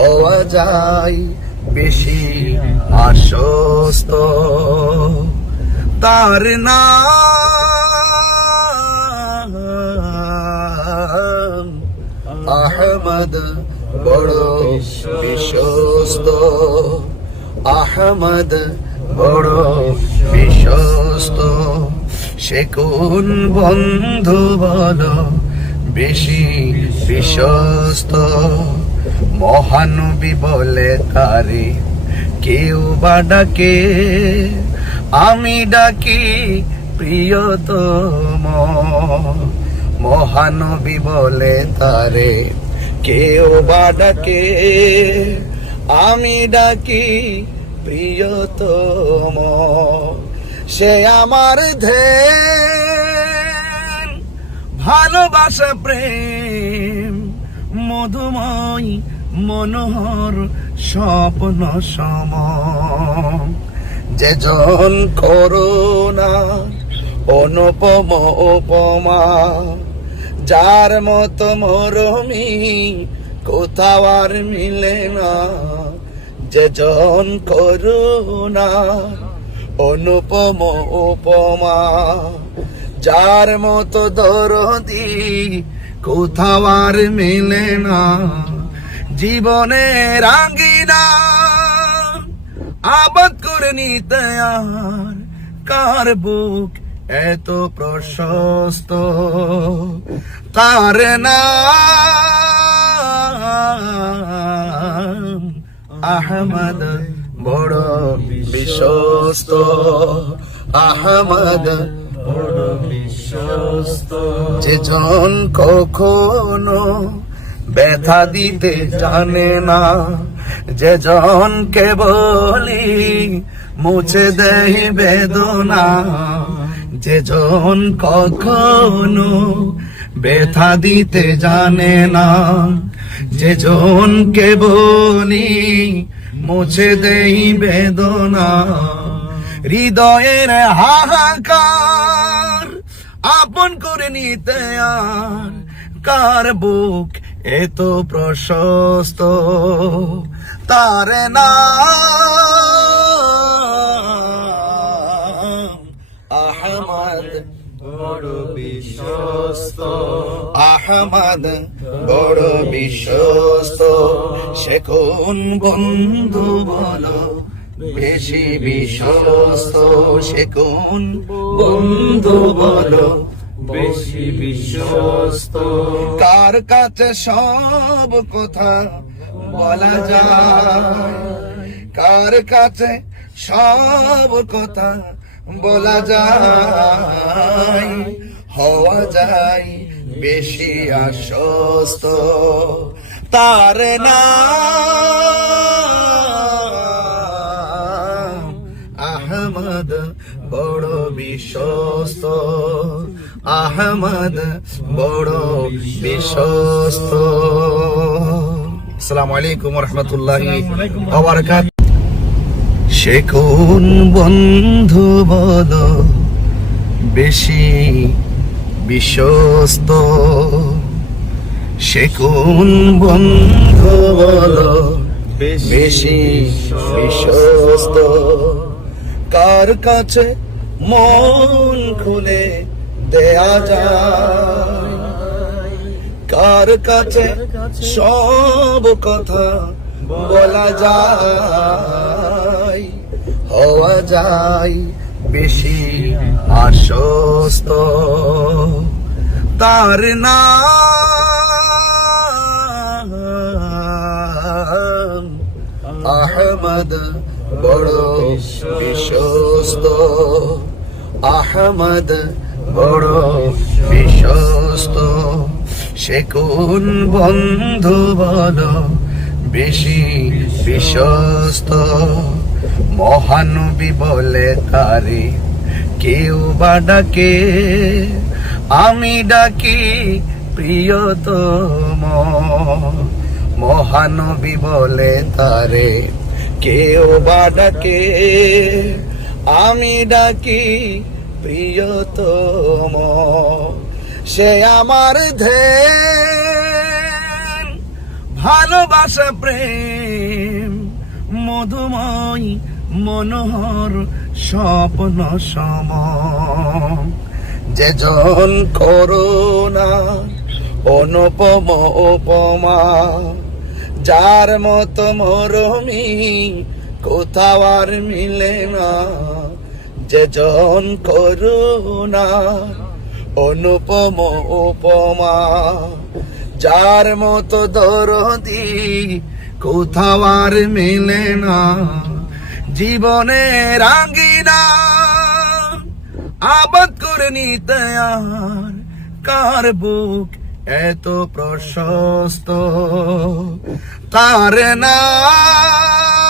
হওয়া যায় বেশি আশ্বস্ত। তার নাম আহমদ, বড় বিশ্বস্ত। আহমদ, বড় বিশ্বস্ত। সে কোন বন্ধু বলো বেশি বিশ্বস্ত? মহানবী বলে তারে, কেউ বা ডাকে, আমি ডাকি প্রিয়তম। মহানবী বলে তারে, কেউ বা ডাকে, আমি ডাকি প্রিয়তম। সে আমার ধ্যান, ভালোবাসা, প্রেম, মধুময় মনোহর স্বপ্ন সম যেজন করোনা অনুপম উপমা, যার মতো মরমি কোথাও আর মিলে না। যেজন করুণা অনুপম উপমা, যার মতো দরদি কোথাও আর মেলে না। জীবনের আঙ্গিনা আবাদ করে নিতে আর কার বুক এত প্রশস্ত? তার নাম আহমদ বড় বিশ্বস্ত। আহমদ বড় বিশ্বস্ত। যেজন কখনো ব্যথা দিতে জানে না। যেজন কে বলি মুছে দেয় বেদনা যেজন কখনো ব্যথা দিতে জানে না। যেজন কে বলি মুছে দেই বেদনা। হৃদয়ের হাহাকার আপন করে নিতে আর কার বুক এত প্রশস্ত, তার আহমদ বড় বিশ্বস্ত। আহমদ বড় বিশ্বস্ত, সে কোন বন্ধু বলো বেশি বিশ্বস্ত? সে কোন বন্ধু বলো বেশি বিশ্বস্ত। কার কাছে সব কথা বলা যায়? কার কাছে সব কথা বলা যায়? হওয়া যায় বেশি আশ্বস্ত। তার না আহমদ বড় বিশ্বস্ত। আহমদ বড় বিশ্বস্ত। আসসালামু আলাইকুম রহমতুল্লাহি ওয়া সে কোন বন্ধু বলো বেশি বিশ্বস্ত। সে কোন বন্ধু বলো বেশি বিশ্বস্ত। কার কাছে মন খুলে দেয়া যায়। কার কাছে সব কথা বলা যায়? হওয়া যায় বেশি আশ্বস্ত। তার নাম আহমদ বড় বিশ্বস্ত। আহমদ বড় বিশ্বস্ত। সে কোন বন্ধু বলো? বেশি বিশ্বস্ত। মহানবী বলে তারে কেউ বা ডাকে। আমি ডাকি প্রিয়তম। মহানবী বলে তারে কেউ বা ডাকে। আমি ডাকি প্রিয়তম, সে আমার ধ্যান। ভালোবাসা, প্রেম, মধুময়, মনোহর, স্বপ্ন সম যেজন করোনা অনুপম, উপমা, যার মতো মরমি কোথাও আর মিলে না। যেজন করুণা, অনুপম উপমা, যার মতো দরদি কোথাও আর মেলে না। জীবনে রাঙ্গিনা, আবাদ করে নিতে আর কার বুক এত প্রশস্ত? তার নাম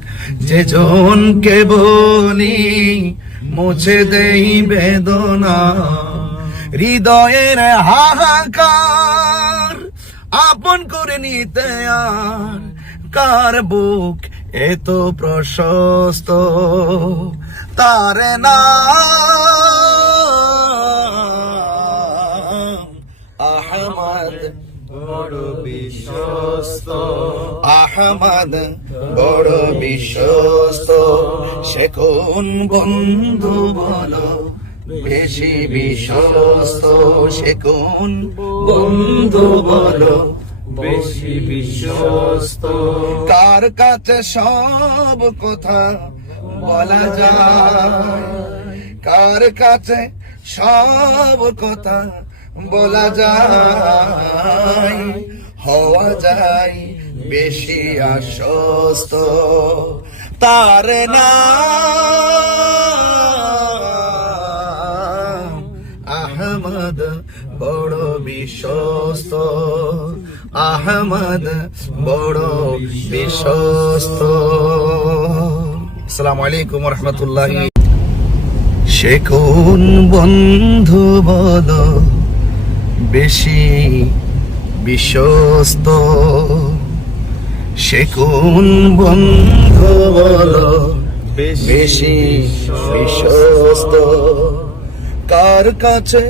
যেজন কে বলি মুছে দেই বেদনা, হৃদয়ের হাহাকার আপন করে নিতে আর কার বুক এত প্রশস্ত? তার নাম আহমদ বড় বিশ্বস্ত। সে কোন বন্ধু বলো, বেশি বিশ্বস্ত। সে কোন বন্ধু বলো, বেশি বিশ্বস্ত। কার কাছে সব কথা বলা যায়? কার কাছে সব কথা বলা যায়? হওয়া যায় বেশি আশ্বস্ত, তার নাম আহমদ বড় বিশ্বস্ত, আহমদ বড় বিশ্বস্ত। আসসালামু আলাইকুম রহমতুল্লাহ সে কোন বন্ধু বলো, বেশি বিশ্বস্ত? সে কোন বন্ধু বলো? বেশি বিশ্বস্ত। কার কাছে